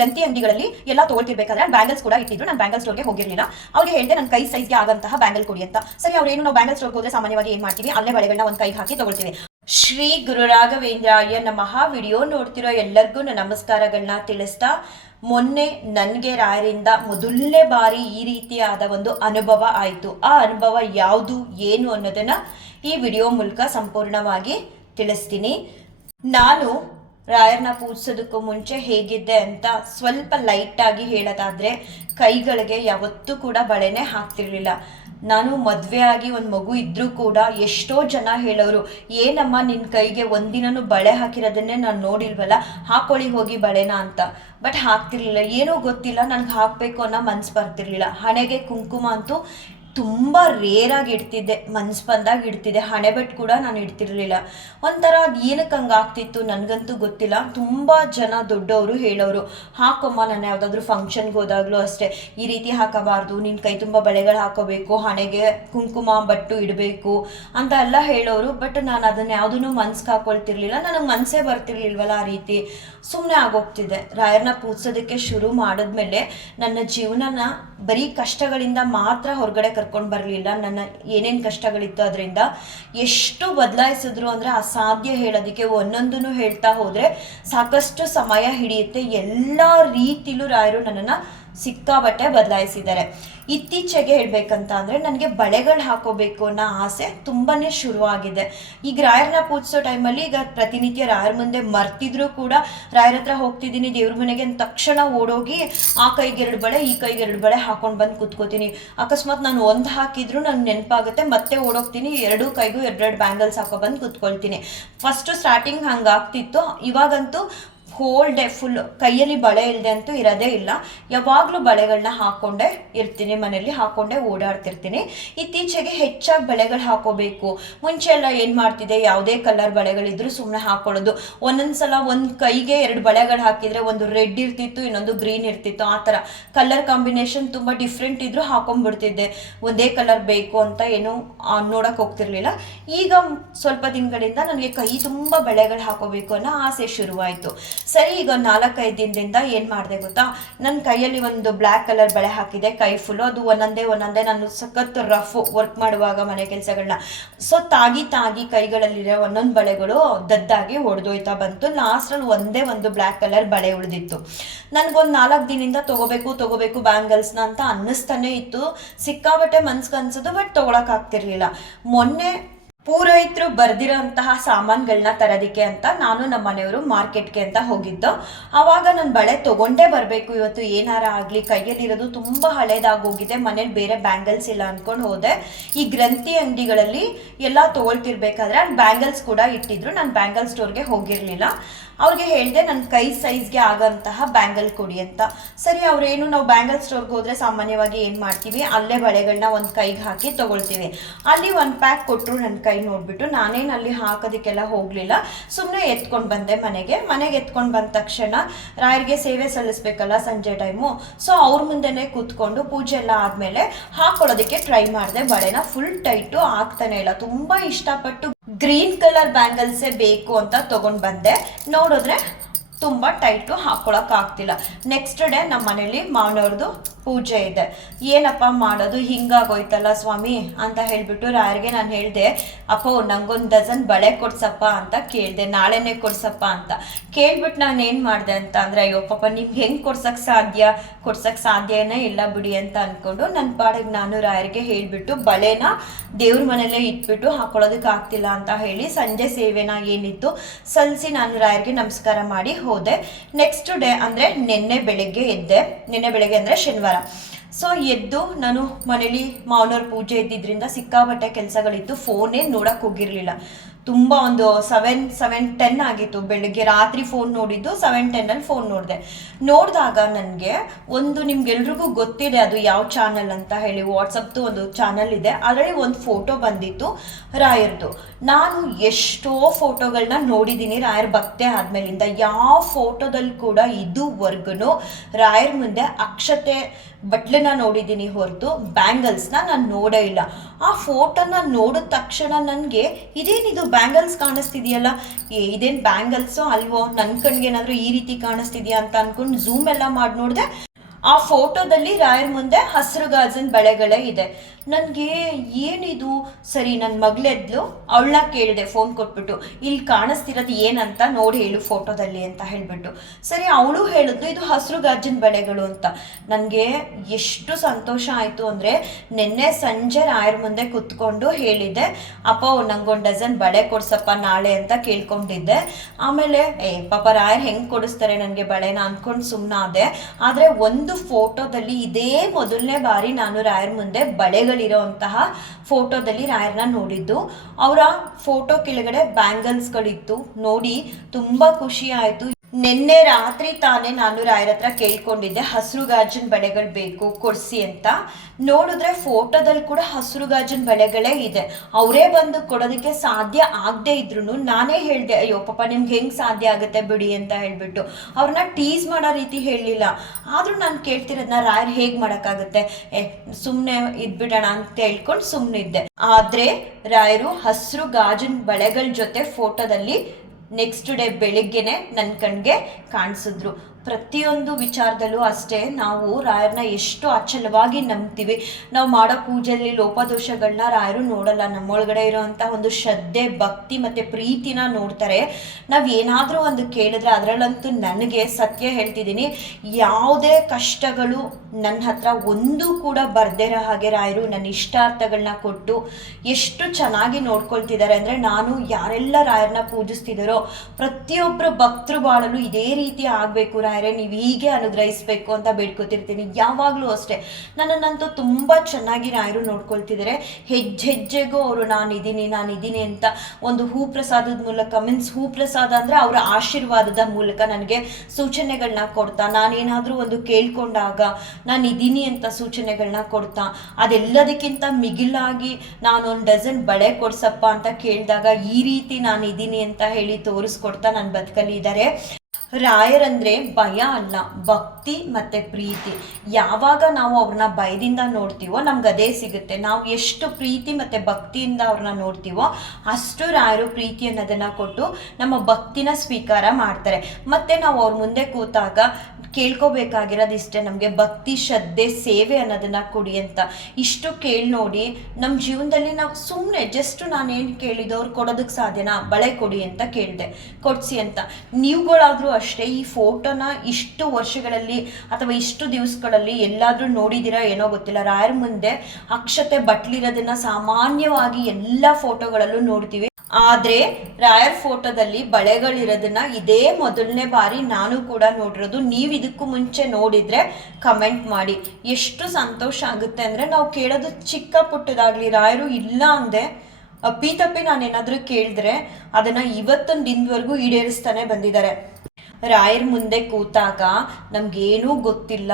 ಗ್ರಂಥಿ ಅಂಗಡಿಗಳಲ್ಲಿ ಎಲ್ಲ ತಗೊಳ್ತಿರ್ಬೇಕಾದ್ರೆ ಬ್ಯಾಂಗಲ್ಸ್ ಕೂಡ ಇಟ್ಟಿದ್ರು. ನಾನು ಬ್ಯಾಂಗಲ್ ಸ್ಟೋರ್ಗೆ ಹೋಗಿರಲಿಲ್ಲ. ಅವ್ರಿಗೆ ಹೇಳಿದೆ ನನ್ನ ಕೈ ಸೈಜ್ಗೆ ಆದಂತಹ ಬ್ಯಾಂಗಲ್ ಕೊಡಿ ಅಂತ. ಸರಿ, ಅವ್ರೇನು ನಾವು ಬ್ಯಾಂಗಲ್ ಸ್ಟೋರ್ಗೆ ಹೋದ್ರೆ ಸಾಮಾನ್ಯವಾಗಿ ಏನ್ ಮಾಡ್ತೀವಿ, ಅಲ್ಲೇ ಬಳೆಗಳನ್ನ ಒಂದು ಕೈಗೆ ಹಾಕಿ ತಗೊಳ್ತೀವಿ. ಶ್ರೀ ಗುರು ರಾಘವೇಂದ್ರಾಯ ನಮಃ. ವಿಡಿಯೋ ನೋಡ್ತಿರೋ ಎಲ್ಲರಿಗೂ ನಮಸ್ಕಾರಗಳನ್ನ ತಿಳಿಸ್ತಾ, ಮೊನ್ನೆ ನನಗೆ ರಾಯರಿಂದ ಮೊದಲನೇ ಬಾರಿ ಈ ರೀತಿಯಾದ ಒಂದು ಅನುಭವ ಆಯಿತು. ಆ ಅನುಭವ ಯಾವುದು ಏನು ಅನ್ನೋದನ್ನ ಈ ವಿಡಿಯೋ ಮೂಲಕ ಸಂಪೂರ್ಣವಾಗಿ ತಿಳಿಸ್ತೀನಿ. ನಾನು ರಾಯರನ್ನ ಪೂಜಿಸೋದಕ್ಕೂ ಮುಂಚೆ ಹೇಗಿದ್ದೆ ಅಂತ ಸ್ವಲ್ಪ ಲೈಟಾಗಿ ಹೇಳೋದಾದರೆ, ಕೈಗಳಿಗೆ ಯಾವತ್ತೂ ಕೂಡ ಬಳೆನೇ ಹಾಕ್ತಿರ್ಲಿಲ್ಲ. ನಾನು ಮದುವೆ ಆಗಿ ಒಂದು ಮಗು ಇದ್ದರೂ ಕೂಡ ಎಷ್ಟೋ ಜನ ಹೇಳೋರು, ಏನಮ್ಮ ನಿನ್ನ ಕೈಗೆ ಒಂದಿನೂ ಬಳೆ ಹಾಕಿರೋದನ್ನೇ ನಾನು ನೋಡಿಲ್ವಲ್ಲ, ಹಾಕೊಳ್ಳಿ ಹೋಗಿ ಬಳೆನ ಅಂತ. ಬಟ್ ಹಾಕ್ತಿರ್ಲಿಲ್ಲ, ಏನೋ ಗೊತ್ತಿಲ್ಲ, ನನಗೆ ಹಾಕಬೇಕು ಅನ್ನೋ ಮನ್ಸು ಬರ್ತಿರ್ಲಿಲ್ಲ. ಹಣೆಗೆ ಕುಂಕುಮ ಅಂತೂ ತುಂಬ ರೇರಾಗಿ ಇಡ್ತಿದ್ದೆ, ಮನ್ಸು ಬಂದಾಗ ಇಡ್ತಿದ್ದೆ. ಹಣೆಬಟ್ಟು ಕೂಡ ನಾನು ಇಡ್ತಿರ್ಲಿಲ್ಲ. ಒಂಥರ ಅದು ಏನಕ್ಕೆ ಹಂಗೆ ಆಗ್ತಿತ್ತು ನನಗಂತೂ ಗೊತ್ತಿಲ್ಲ. ತುಂಬ ಜನ ದೊಡ್ಡವರು ಹೇಳೋರು, ಹಾಕೊಮ್ಮ, ನಾನು ಯಾವುದಾದ್ರೂ ಫಂಕ್ಷನ್ಗೆ ಹೋದಾಗಲೂ ಅಷ್ಟೇ, ಈ ರೀತಿ ಹಾಕಬಾರ್ದು, ನಿನ್ನ ಕೈ ತುಂಬ ಬಳೆಗಳು ಹಾಕೋಬೇಕು, ಹಣೆಗೆ ಕುಂಕುಮ ಬಟ್ಟು ಇಡಬೇಕು ಅಂತ ಎಲ್ಲ ಹೇಳೋರು. ಬಟ್ ನಾನು ಅದನ್ನು ಯಾವುದೂ ಮನ್ಸಿಗೆ ಹಾಕೊಳ್ತಿರ್ಲಿಲ್ಲ. ನನಗೆ ಮನಸ್ಸೇ ಬರ್ತಿರ್ಲಿಲ್ವಲ್ಲ, ಆ ರೀತಿ ಸುಮ್ಮನೆ ಆಗೋಗ್ತಿದ್ದೆ. ರಾಯರನ್ನ ಪೂಜಿಸೋದಕ್ಕೆ ಶುರು ಮಾಡಿದ್ಮೇಲೆ ನನ್ನ ಜೀವನನ ಬರೀ ಕಷ್ಟಗಳಿಂದ ಮಾತ್ರ ಹೊರಗಡೆ ಕರ್ಕೊಂಡು ಬರಲಿಲ್ಲ. ನನ್ನ ಏನೇನು ಕಷ್ಟಗಳಿತ್ತು ಅದರಿಂದ ಎಷ್ಟು ಬದಲಾಯಿಸಿದ್ರು ಅಂದರೆ ಅಸಾಧ್ಯ ಹೇಳೋದಕ್ಕೆ. ಒಂದೊಂದನ್ನು ಹೇಳ್ತಾ ಹೋದರೆ ಸಾಕಷ್ಟು ಸಮಯ ಹಿಡಿಯುತ್ತೆ. ಎಲ್ಲ ರೀತಿಲೂ ರಾಯರು ನನ್ನನ್ನು ಸಿಕ್ಕಾಬಟ್ಟೆ ಬದಲಾಯಿಸಿದ್ದಾರೆ. ಇತ್ತೀಚೆಗೆ ಹೇಳ್ಬೇಕಂತ ಅಂದರೆ ನನಗೆ ಬಳೆಗಳು ಹಾಕೋಬೇಕು ಅನ್ನೋ ಆಸೆ ತುಂಬಾ ಶುರುವಾಗಿದೆ. ಈಗ ರಾಯರನ್ನ ಪೂಜಿಸೋ ಟೈಮಲ್ಲಿ ಈಗ ಪ್ರತಿನಿತ್ಯ ರಾಯರ ಮುಂದೆ ಮರ್ತಿದ್ರು ಕೂಡ ರಾಯರ ಹತ್ರ ಹೋಗ್ತಿದ್ದೀನಿ ದೇವ್ರ ಮನೆಗೆ ಅಂದ ತಕ್ಷಣ ಓಡೋಗಿ ಆ ಕೈಗೆ 2 ಬಳೆ ಈ ಕೈಗೆ 2 ಬಳೆ ಹಾಕೊಂಡು ಬಂದು ಕೂತ್ಕೋತೀನಿ. ಅಕಸ್ಮಾತ್ ನಾನು ಒಂದು ಹಾಕಿದ್ರು ನನಗೆ ನೆನಪಾಗುತ್ತೆ, ಮತ್ತೆ ಓಡೋಗ್ತೀನಿ, 2 ಕೈಗೂ 2 ಬ್ಯಾಂಗಲ್ಸ್ ಹಾಕೋ ಬಂದು ಕೂತ್ಕೊಳ್ತೀನಿ. First starting ಹಂಗಾಗ್ತಿತ್ತು. ಇವಾಗಂತೂ ಹೋಲ್ ಡೇ ಫುಲ್ ಕೈಯಲ್ಲಿ ಬಳೆ ಇಲ್ಲದೆ ಅಂತೂ ಇರೋದೇ ಇಲ್ಲ. ಯಾವಾಗಲೂ ಬಳೆಗಳನ್ನ ಹಾಕ್ಕೊಂಡೇ ಇರ್ತೀನಿ, ಮನೆಯಲ್ಲಿ ಹಾಕ್ಕೊಂಡೇ ಓಡಾಡ್ತಿರ್ತೀನಿ. ಇತ್ತೀಚೆಗೆ ಹೆಚ್ಚಾಗಿ ಬಳೆಗಳು ಹಾಕೋಬೇಕು. ಮುಂಚೆ ಎಲ್ಲ ಏನು ಮಾಡ್ತಿದ್ದೆ, ಯಾವುದೇ ಕಲರ್ ಬಳೆಗಳಿದ್ರು ಸುಮ್ಮನೆ ಹಾಕೊಳ್ಳೋದು. ಒಂದೊಂದ್ಸಲ ಒಂದು ಕೈಗೆ 2 ಬಳೆಗಳು ಹಾಕಿದರೆ ಒಂದು ರೆಡ್ ಇರ್ತಿತ್ತು, ಇನ್ನೊಂದು ಗ್ರೀನ್ ಇರ್ತಿತ್ತು. ಆ ಥರ ಕಲರ್ ಕಾಂಬಿನೇಷನ್ ತುಂಬ ಡಿಫ್ರೆಂಟ್ ಇದ್ರೂ ಹಾಕೊಂಡ್ಬಿಡ್ತಿದ್ದೆ. ಒಂದೇ ಕಲರ್ ಬೇಕು ಅಂತ ಏನು ನೋಡೋಕೆ ಹೋಗ್ತಿರ್ಲಿಲ್ಲ. ಈಗ ಸ್ವಲ್ಪ ದಿನಗಳಿಂದ ನನಗೆ ಕೈ ತುಂಬ ಬಳೆಗಳು ಹಾಕೋಬೇಕು ಅನ್ನೋ ಆಸೆ ಶುರುವಾಯಿತು. ಸರಿ, ಈಗ 4-5 ದಿನದಿಂದ ಏನು ಮಾಡಿದೆ ಗೊತ್ತಾ, ನನ್ನ ಕೈಯಲ್ಲಿ ಒಂದು ಬ್ಲ್ಯಾಕ್ ಕಲರ್ ಬಳೆ ಹಾಕಿದೆ, ಕೈ ಫುಲ್ಲು. ಅದು ಒಂದೊಂದೇ ನಾನು ಸಖತ್ ರಫ್ ವರ್ಕ್ ಮಾಡುವಾಗ ಮನೆ ಕೆಲಸಗಳನ್ನ ಸೊ ತಾಗಿ ಕೈಗಳಲ್ಲಿರೋ ಒಂದೊಂದು ಬಳೆಗಳು ದದ್ದಾಗಿ ಹೊಡೆದೋಯ್ತಾ ಬಂತು. ಲಾಸ್ಟಲ್ಲಿ ಒಂದೇ ಒಂದು ಬ್ಲ್ಯಾಕ್ ಕಲರ್ ಬಳೆ ಉಳಿದಿತ್ತು. ನನಗೊಂದು 4 ದಿನದಿಂದ ತಗೋಬೇಕು ಬ್ಯಾಂಗಲ್ಸ್ನ ಅಂತ ಅನ್ನಿಸ್ತಾನೆ ಇತ್ತು. ಸಿಕ್ಕಾಬಟ್ಟೆ ಮನ್ಸಿಗೆ ಅನ್ಸೋದು, ಬಟ್ ತೊಗೊಳಕ್ಕಾಗ್ತಿರ್ಲಿಲ್ಲ. ಮೊನ್ನೆ ಪೂರೈತರು ಬರ್ದಿರೋಂತಹ ಸಾಮಾನುಗಳನ್ನ ತರೋದಕ್ಕೆ ಅಂತ ನಾನು ನಮ್ಮ ಮನೆಯವರು ಮಾರ್ಕೆಟ್ಗೆ ಅಂತ ಹೋಗಿದ್ದು. ಆವಾಗ ನಾನು ಬಳೆ ತೊಗೊಂಡೇ ಬರಬೇಕು ಇವತ್ತು ಏನಾರ ಆಗಲಿ, ಕೈಯಲ್ಲಿರೋದು ತುಂಬ ಹಳೇದಾಗೋಗಿದೆ, ಮನೇಲಿ ಬೇರೆ ಬ್ಯಾಂಗಲ್ಸ್ ಇಲ್ಲ ಅಂದ್ಕೊಂಡು ಹೋದೆ. ಈ ಗ್ರಂಥಿ ಅಂಗಡಿಗಳಲ್ಲಿ ಎಲ್ಲ ತೊಗೊಳ್ತಿರ್ಬೇಕಾದ್ರೆ ಅಲ್ಲಿ ಬ್ಯಾಂಗಲ್ಸ್ ಕೂಡ ಇಟ್ಟಿದ್ರು. ನಾನು ಬ್ಯಾಂಗಲ್ ಸ್ಟೋರ್ಗೆ ಹೋಗಿರಲಿಲ್ಲ. ಅವ್ರಿಗೆ ಹೇಳಿದೆ ನನ್ನ ಕೈ ಸೈಜ್ಗೆ ಆಗೋಂತಹ ಬ್ಯಾಂಗಲ್ ಕೊಡಿ ಅಂತ. ಸರಿ, ಅವರೇನು, ನಾವು ಬ್ಯಾಂಗಲ್ ಸ್ಟೋರ್ಗೆ ಹೋದರೆ ಸಾಮಾನ್ಯವಾಗಿ ಏನು ಮಾಡ್ತೀವಿ, ಅಲ್ಲೇ ಬಳೆಗಳನ್ನ ಒಂದು ಕೈಗೆ ಹಾಕಿ ತೊಗೊಳ್ತೀವಿ. ಅಲ್ಲಿ 1 ಪ್ಯಾಕ್ ಕೊಟ್ಟರು. ನನ್ನ ಕೈ ನೋಡಿಬಿಟ್ಟು ನಾನೇನು ಅಲ್ಲಿ ಹಾಕೋದಕ್ಕೆಲ್ಲ ಹೋಗಲಿಲ್ಲ, ಸುಮ್ಮನೆ ಎತ್ಕೊಂಡು ಬಂದೆ ಮನೆಗೆ ಎತ್ಕೊಂಡು ಬಂದ ತಕ್ಷಣ ರಾಯರಿಗೆ ಸೇವೆ ಸಲ್ಲಿಸ್ಬೇಕಲ್ಲ ಸಂಜೆ ಟೈಮು. ಸೊ ಅವ್ರ ಮುಂದೆನೇ ಕೂತ್ಕೊಂಡು ಪೂಜೆ ಎಲ್ಲ ಆದಮೇಲೆ ಹಾಕೊಳ್ಳೋದಕ್ಕೆ ಟ್ರೈ ಮಾಡಿದೆ. ಬಳೆನ ಫುಲ್ ಟೈಟು ಆಗ್ತಾನೆ ಇಲ್ಲ. ತುಂಬ ಇಷ್ಟಪಟ್ಟು ಗ್ರೀನ್ ಕಲರ್ ಬ್ಯಾಂಗಲ್ಸೇ ಬೇಕು ಅಂತ ತೊಗೊಂಡು ಬಂದೆ. ನೋಡಿದ್ರೆ ತುಂಬ ಟೈಟು ಹಾಕ್ಕೊಳಕ್ಕಾಗ್ತಿಲ್ಲ. ನೆಕ್ಸ್ಟ್ ಡೇ ನಮ್ಮ ಮನೇಲಿ ಮಾವನವ್ರದ್ದು ಪೂಜೆ ಇದೆ. ಏನಪ್ಪ ಮಾಡೋದು, ಹಿಂಗಾಗೋಯ್ತಲ್ಲ ಸ್ವಾಮಿ ಅಂತ ಹೇಳಿಬಿಟ್ಟು ರಾಯರಿಗೆ ನಾನು ಹೇಳಿದೆ, ಅಪ್ಪೋ ನಂಗೊಂದು ಡಜನ್ ಬಳೆ ಕೊಡ್ಸಪ್ಪ ಅಂತ ಕೇಳಿದೆ, ನಾಳೆನೇ ಕೊಡ್ಸಪ್ಪ ಅಂತ ಕೇಳ್ಬಿಟ್ಟು ನಾನು ಏನು ಮಾಡಿದೆ ಅಂತ ಅಂದರೆ, ಅಯ್ಯೋ ಪಾಪ ನಿಮ್ಗೆ ಹೆಂಗೆ ಕೊಡ್ಸಕ್ಕೆ ಸಾಧ್ಯನೇ ಇಲ್ಲ ಬಿಡಿ ಅಂತ ಅಂದ್ಕೊಂಡು ನನ್ನ ಪಾಡಿಗೆ ನಾನು ರಾಯರಿಗೆ ಹೇಳಿಬಿಟ್ಟು ಬಳೆನ ದೇವ್ರ ಮನೆಯಲ್ಲೇ ಇಟ್ಬಿಟ್ಟು ಹಾಕೊಳ್ಳೋದಕ್ಕೆ ಆಗ್ತಿಲ್ಲ ಅಂತ ಹೇಳಿ ಸಂಜೆ ಸೇವೆನ ಏನಿತ್ತು ಸಲ್ಲಿಸಿ ನಾನು ರಾಯರಿಗೆ ನಮಸ್ಕಾರ ಮಾಡಿ ಹೋದೆ. ನೆಕ್ಸ್ಟ್ ಡೇ ಅಂದರೆ ನಿನ್ನೆ ಬೆಳಗ್ಗೆ ಅಂದರೆ ಶನಿವಾರ. ಸೊ ಎದ್ದು ನಾನು ಮನೇಲಿ ಮಾವನವ್ರ ಪೂಜೆ ಇದ್ದಿದ್ದರಿಂದ ಸಿಕ್ಕಾಬಟ್ಟೆ ಕೆಲಸಗಳಿತ್ತು. ಫೋನೇ ನೋಡಕ್ಕೆ ಹೋಗಿರಲಿಲ್ಲ. ತುಂಬ ಒಂದು 7-10 ಆಗಿತ್ತು. ಬೆಳಗ್ಗೆ ರಾತ್ರಿ ಫೋನ್ ನೋಡಿದ್ದು 7-10 ಫೋನ್ ನೋಡಿದಾಗ ನನಗೆ ಒಂದು, ನಿಮ್ಗೆಲ್ರಿಗೂ ಗೊತ್ತಿದೆ ಅದು ಯಾವ ಚಾನಲ್ ಅಂತ ಹೇಳಿ, ವಾಟ್ಸಪ್ದು ಒಂದು ಚಾನಲ್ ಇದೆ. ಅದರಲ್ಲಿ ಒಂದು ಫೋಟೋ ಬಂದಿತ್ತು ರಾಯರ್ದು. ನಾನು ಎಷ್ಟೋ ಫೋಟೋಗಳನ್ನ ನೋಡಿದ್ದೀನಿ ರಾಯರ ಭಕ್ತೆ ಆದಮೇಲಿಂದ. ಯಾವ ಫೋಟೋದಲ್ಲಿ ಕೂಡ ಇದುವರೆಗೂ ರಾಯರ ಮುಂದೆ ಅಕ್ಷತೆ ಬಟ್ಲನ್ನ ನೋಡಿದ್ದೀನಿ ಹೊರತು ಬ್ಯಾಂಗಲ್ಸ್ನ ನಾನು ನೋಡೇ ಇಲ್ಲ. ಆ ಫೋಟೋನ ನೋಡಿದ ತಕ್ಷಣ ನನಗೆ ಇದೇನಿದು ಬ್ಯಾಂಗಲ್ಸ್ ಕಾಣಿಸ್ತಿದೆಯಲ್ಲ, ಇದೇನು ಬ್ಯಾಂಗಲ್ಸೋ ಅಲ್ವೋ, ನನ್ನ ಕಣ್ಗೆ ಏನಾದರೂ ಈ ರೀತಿ ಕಾಣಿಸ್ತಿದ್ಯಾ ಅಂತ ಅಂದ್ಕೊಂಡು ಝೂಮ್ ಎಲ್ಲ ಮಾಡಿ ನೋಡಿದೆ. ಆ ಫೋಟೋದಲ್ಲಿ ರಾಯರ ಮುಂದೆ ಹಸಿರು ಗಾಜಿನ ಬಳೆಗಳೇ ಇದೆ. ನನಗೆ ಏನಿದು, ಸರಿ ನನ್ನ ಮಗಳೆದ್ಲು, ಅವಳನ್ನ ಕೇಳಿದೆ ಫೋನ್ ಕೊಟ್ಬಿಟ್ಟು, ಇಲ್ಲಿ ಕಾಣಿಸ್ತಿರೋದು ಏನಂತ ನೋಡಿ ಹೇಳು ಫೋಟೋದಲ್ಲಿ ಅಂತ ಹೇಳಿಬಿಟ್ಟು. ಸರಿ ಅವಳು ಹೇಳಿದ್ಲು ಇದು ಹಸಿರು ಗಾಜಿನ ಬಳೆಗಳು ಅಂತ. ನನಗೆ ಎಷ್ಟು ಸಂತೋಷ ಆಯಿತು ಅಂದರೆ, ನಿನ್ನೆ ಸಂಜೆ ರಾಯರ ಮುಂದೆ ಕುತ್ಕೊಂಡು ಹೇಳಿದ್ದೆ, ಅಪ್ಪ ನಂಗೊಂದು ಡಜನ್ ಬಳೆ ಕೊಡ್ಸಪ್ಪ ನಾಳೆ ಅಂತ ಕೇಳ್ಕೊಂಡಿದ್ದೆ. ಆಮೇಲೆ ಪಾಪ ರಾಯರ್ ಹೆಂಗೆ ಕೊಡಿಸ್ತಾರೆ ನನಗೆ ಬಳೆನ ಅಂದ್ಕೊಂಡು ಸುಮ್ಮನಾದೆ. ಆದರೆ ಒಂದು ಫೋಟೋದಲ್ಲಿ ಇದೇ ಮೊದಲನೇ ಬಾರಿ ನಾನು ರಾಯರ್ ಮುಂದೆ ಬಳೆಗಳಿರೋಂತಹ ಫೋಟೋದಲ್ಲಿ ರಾಯರ್ನ ನೋಡಿದ್ದು. ಅವರ ಫೋಟೋ ಕೆಳಗಡೆ ಬ್ಯಾಂಗಲ್ಸ್ಗಳಿತ್ತು, ನೋಡಿ ತುಂಬ ಖುಷಿ ಆಯಿತು. ನಿನ್ನೆ ರಾತ್ರಿ ತಾನೇ ನಾನು ರಾಯರ ಹತ್ರ ಕೇಳ್ಕೊಂಡಿದ್ದೆ ಹಸಿರು ಗಾಜಿನ ಬಳೆಗಳು ಬೇಕು ಕೊಡಿಸಿ ಅಂತ. ನೋಡಿದ್ರೆ ಫೋಟೋದಲ್ಲಿ ಕೂಡ ಹಸಿರು ಗಾಜಿನ ಬಳೆಗಳೇ ಇದೆ. ಅವರೇ ಬಂದು ಕೊಡೋದಕ್ಕೆ ಸಾಧ್ಯ ಆಗದೆ ಇದ್ರು ನಾನೇ ಹೇಳಿದೆ, ಅಯ್ಯೋ ಪಾಪ ನಿಮ್ಗೆ ಹೆಂಗೆ ಸಾಧ್ಯ ಆಗುತ್ತೆ ಬಿಡಿ ಅಂತ ಹೇಳ್ಬಿಟ್ಟು. ಅವ್ರನ್ನ ಟೀಸ್ ಮಾಡೋ ರೀತಿ ಹೇಳಲಿಲ್ಲ. ಆದರೂ ನಾನು ಕೇಳ್ತಿರೋದನ್ನ ರಾಯರ್ ಹೇಗೆ ಮಾಡೋಕ್ಕಾಗುತ್ತೆ, ಸುಮ್ಮನೆ ಇದ್ಬಿಡೋಣ ಅಂತ ಹೇಳ್ಕೊಂಡು ಸುಮ್ಮನಿದ್ದೆ. ಆದರೆ ರಾಯರು ಹಸಿರು ಗಾಜಿನ ಬಳೆಗಳ ಜೊತೆ ಫೋಟೋದಲ್ಲಿ ನೆಕ್ಸ್ಟ್ ಡೇ ಬೆಳಿಗ್ಗೆನೆ ನನ್ನ ಕಣ್ಗೆ ಕಾಣಿಸಿದ್ರು. ಪ್ರತಿಯೊಂದು ವಿಚಾರದಲ್ಲೂ ಅಷ್ಟೇ, ನಾವು ರಾಯರನ್ನ ಎಷ್ಟು ಅಚಲವಾಗಿ ನಂಬ್ತೀವಿ. ನಾವು ಮಾಡೋ ಪೂಜೆಯಲ್ಲಿ ಲೋಪದೋಷಗಳನ್ನ ರಾಯರು ನೋಡಲ್ಲ, ನಮ್ಮೊಳಗಡೆ ಇರೋವಂಥ ಒಂದು ಶ್ರದ್ಧೆ, ಭಕ್ತಿ ಮತ್ತು ಪ್ರೀತಿನ ನೋಡ್ತಾರೆ. ನಾವು ಏನಾದರೂ ಒಂದು ಕೇಳಿದ್ರೆ, ಅದರಲ್ಲಂತೂ ನನಗೆ ಸತ್ಯ ಹೇಳ್ತಿದ್ದೀನಿ, ಯಾವುದೇ ಕಷ್ಟಗಳು ನನ್ನ ಹತ್ರ ಒಂದು ಕೂಡ ಬರ್ದೇ ಇರೋ ಹಾಗೆ ರಾಯರು ನನ್ನ ಇಷ್ಟಾರ್ಥಗಳನ್ನ ಕೊಟ್ಟು ಎಷ್ಟು ಚೆನ್ನಾಗಿ ನೋಡ್ಕೊಳ್ತಿದ್ದಾರೆ ಅಂದರೆ, ನಾನು ಯಾರೆಲ್ಲ ರಾಯರನ್ನ ಪೂಜಿಸ್ತಿದ್ದಾರೋ ಪ್ರತಿಯೊಬ್ಬರು ಭಕ್ತರು ಬಾಳಲು ಇದೇ ರೀತಿ ಆಗಬೇಕು ರಾಯರೇ, ನೀವು ಹೀಗೆ ಅನುಗ್ರಹಿಸಬೇಕು ಅಂತ ಬೇಡ್ಕೊತಿರ್ತೀನಿ. ಯಾವಾಗಲೂ ಅಷ್ಟೇ ನನ್ನನ್ನಂತೂ ತುಂಬ ಚೆನ್ನಾಗಿ ರಾಯರು ನೋಡ್ಕೊಳ್ತಿದ್ದಾರೆ. ಹೆಜ್ಜೆಗೂ ಅವರು ನಾನಿದ್ದೀನಿ ಅಂತ ಒಂದು ಹೂ ಪ್ರಸಾದದ ಮೂಲಕ, ಮೀನ್ಸ್ ಹೂ ಪ್ರಸಾದ ಅಂದರೆ ಅವರ ಆಶೀರ್ವಾದದ ಮೂಲಕ ನನಗೆ ಸೂಚನೆಗಳನ್ನ ಕೊಡ್ತಾ, ನಾನೇನಾದರೂ ಒಂದು ಕೇಳ್ಕೊಂಡಾಗ ನಾನು ಇದ್ದೀನಿ ಅಂತ ಸೂಚನೆಗಳನ್ನ ಕೊಡ್ತಾ, ಅದೆಲ್ಲದಕ್ಕಿಂತ ಮಿಗಿಲಾಗಿ ನಾನೊಂದು ಡಜನ್ ಬಳೆ ಕೊಡ್ಸಪ್ಪ ಅಂತ ಕೇಳಿದಾಗ ಈ ರೀತಿ ನಾನು ಇದ್ದೀನಿ ಅಂತ ಹೇಳಿ ತೋರಿಸ್ಕೊಡ್ತಾ ನನ್ನ ಬದುಕಲ್ಲಿ ಇದ್ದಾರೆ. ರಾಯರಂದ್ರೆ ಭಯ ಅಲ್ಲ, ಭಕ್ತಿ ಮತ್ತು ಪ್ರೀತಿ. ಯಾವಾಗ ನಾವು ಅವ್ರನ್ನ ಭಯದಿಂದ ನೋಡ್ತೀವೋ ನಮ್ಗೆ ಅದೇ ಸಿಗುತ್ತೆ. ನಾವು ಎಷ್ಟು ಪ್ರೀತಿ ಮತ್ತು ಭಕ್ತಿಯಿಂದ ಅವ್ರನ್ನ ನೋಡ್ತೀವೋ ಅಷ್ಟು ರಾಯರು ಪ್ರೀತಿ ಅನ್ನೋದನ್ನು ಕೊಟ್ಟು ನಮ್ಮ ಭಕ್ತಿನ ಸ್ವೀಕಾರ ಮಾಡ್ತಾರೆ. ಮತ್ತು ನಾವು ಅವ್ರ ಮುಂದೆ ಕೂತಾಗ ಕೇಳ್ಕೋಬೇಕಾಗಿರೋದು ಇಷ್ಟೇ, ನಮಗೆ ಭಕ್ತಿ, ಶ್ರದ್ಧೆ, ಸೇವೆ ಅನ್ನೋದನ್ನು ಕೊಡಿ ಅಂತ. ಇಷ್ಟು ಕೇಳಿ ನೋಡಿ ನಮ್ಮ ಜೀವನದಲ್ಲಿ ನಾವು ಸುಮ್ಮನೆ ಜಸ್ಟ್ ನಾನೇನು ಕೇಳಿದ್ದು ಅವ್ರು ಕೊಡೋದಕ್ಕೆ ಸಾಧ್ಯನಾ, ಬಳೆ ಕೊಡಿ ಅಂತ ಕೇಳಿದೆ, ಕೊಡಿಸಿ ಅಂತ. ನೀವುಗಳಾದರೂ ಅಷ್ಟೇ ಈ ಫೋಟೋನ ಇಷ್ಟು ವರ್ಷಗಳಲ್ಲಿ ಅಥವಾ ಇಷ್ಟು ದಿವಸಗಳಲ್ಲಿ ಎಲ್ಲಾದರೂ ನೋಡಿದ್ದೀರಾ ಏನೋ ಗೊತ್ತಿಲ್ಲ, ರಾಯರ ಮುಂದೆ ಅಕ್ಷತೆ ಬಟ್ಲಿರೋದನ್ನ ಸಾಮಾನ್ಯವಾಗಿ ಎಲ್ಲ ಫೋಟೋಗಳಲ್ಲೂ ನೋಡ್ತೀವಿ. ಆದರೆ ರಾಯರ್ ಫೋಟೋದಲ್ಲಿ ಬಳೆಗಳಿರೋದನ್ನ ಇದೇ ಮೊದಲನೇ ಬಾರಿ ನಾನು ಕೂಡ ನೋಡಿರೋದು. ನೀವು ಇದಕ್ಕೂ ಮುಂಚೆ ನೋಡಿದರೆ ಕಮೆಂಟ್ ಮಾಡಿ. ಎಷ್ಟು ಸಂತೋಷ ಆಗುತ್ತೆ ಅಂದರೆ, ನಾವು ಕೇಳೋದು ಚಿಕ್ಕ ಪುಟ್ಟದಾಗಲಿ, ರಾಯರು ಇಲ್ಲ ಅಂದೆ ಅಪ್ಪಿತಪ್ಪಿ ನಾನೇನಾದರೂ ಕೇಳಿದ್ರೆ ಅದನ್ನು ಇವತ್ತೊಂದು ದಿನದವರೆಗೂ ಈಡೇರಿಸ್ತಾನೆ ಬಂದಿದ್ದಾರೆ. ರಾಯರ್ ಮುಂದೆ ಕೂತಾಗ ನಮಗೇನೂ ಗೊತ್ತಿಲ್ಲ,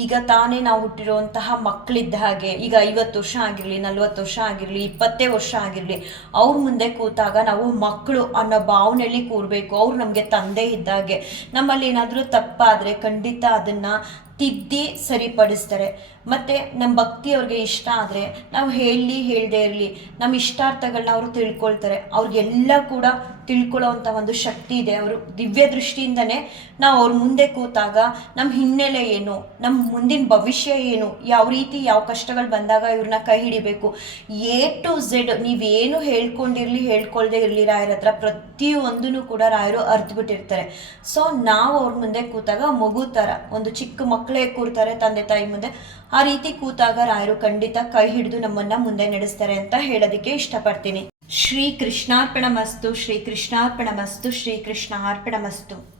ಈಗ ತಾನೇ ನಾವು ಹುಟ್ಟಿರುವಂತಹ ಮಕ್ಕಳಿದ್ದ ಹಾಗೆ, ಈಗ 50 ವರ್ಷ ಆಗಿರಲಿ, 40 ವರ್ಷ ಆಗಿರಲಿ, 20 ವರ್ಷ ಆಗಿರಲಿ, ಅವ್ರ ಮುಂದೆ ಕೂತಾಗ ನಾವು ಮಕ್ಕಳು ಅನ್ನೋ ಭಾವನೆಯಲ್ಲಿ ಕೂರಬೇಕು. ಅವ್ರು ನಮಗೆ ತಂದೆ ಇದ್ದಾಗೆ. ನಮ್ಮಲ್ಲಿ ಏನಾದರೂ ತಪ್ಪಾದರೆ ಖಂಡಿತ ಅದನ್ನು ತಿದ್ದಿ ಸರಿಪಡಿಸ್ತಾರೆ. ಮತ್ತು ನಮ್ಮ ಭಕ್ತಿ ಅವ್ರಿಗೆ ಇಷ್ಟ ಆದರೆ ನಾವು ಹೇಳದೇ ಇರಲಿ ನಮ್ಮ ಇಷ್ಟಾರ್ಥಗಳನ್ನ ಅವರು ತಿಳ್ಕೊಳ್ತಾರೆ. ಅವ್ರಿಗೆಲ್ಲ ಕೂಡ ತಿಳ್ಕೊಳ್ಳೋವಂಥ ಒಂದು ಶಕ್ತಿ ಇದೆ. ಅವರು ದಿವ್ಯ ದೃಷ್ಟಿಯಿಂದನೇ ನಾವು ಅವ್ರ ಮುಂದೆ ಕೂತಾಗ ನಮ್ಮ ಹಿನ್ನೆಲೆ ಏನು, ನಮ್ಮ ಮುಂದಿನ ಭವಿಷ್ಯ ಏನು, ಯಾವ ರೀತಿ ಯಾವ ಕಷ್ಟಗಳು ಬಂದಾಗ ಇವ್ರನ್ನ ಕೈ ಹಿಡಿಬೇಕು, A to Z ನೀವೇನು ಹೇಳ್ಕೊಳ್ದೇ ಇರಲಿ ರಾಯರ ಹತ್ರ ಪ್ರತಿಯೊಂದೂ ಕೂಡ ರಾಯರು ಅರ್ತ್ಬಿಟ್ಟಿರ್ತಾರೆ. ಸೊ ನಾವು ಅವ್ರ ಮುಂದೆ ಕೂತಾಗ ಮಗು ಥರ ಒಂದು ಚಿಕ್ಕ ಮಕ್ಕಳೇ ಕೂರ್ತಾರೆ ತಂದೆ ತಾಯಿ ಮುಂದೆ, ಆ ರೀತಿ ಕೂತಾಗ ರಾಯರು ಖಂಡಿತ ಕೈ ಹಿಡಿದು ನಮ್ಮನ್ನ ಮುಂದೆ ನಡೆಸ್ತಾರೆ ಅಂತ ಹೇಳೋದಕ್ಕೆ ಇಷ್ಟಪಡ್ತೀನಿ. ಶ್ರೀ ಕೃಷ್ಣಾರ್ಪಣಮಸ್ತು, ಶ್ರೀ ಕೃಷ್ಣಾರ್ಪಣಮಸ್ತು, ಶ್ರೀ ಕೃಷ್ಣಾರ್ಪಣಮಸ್ತು.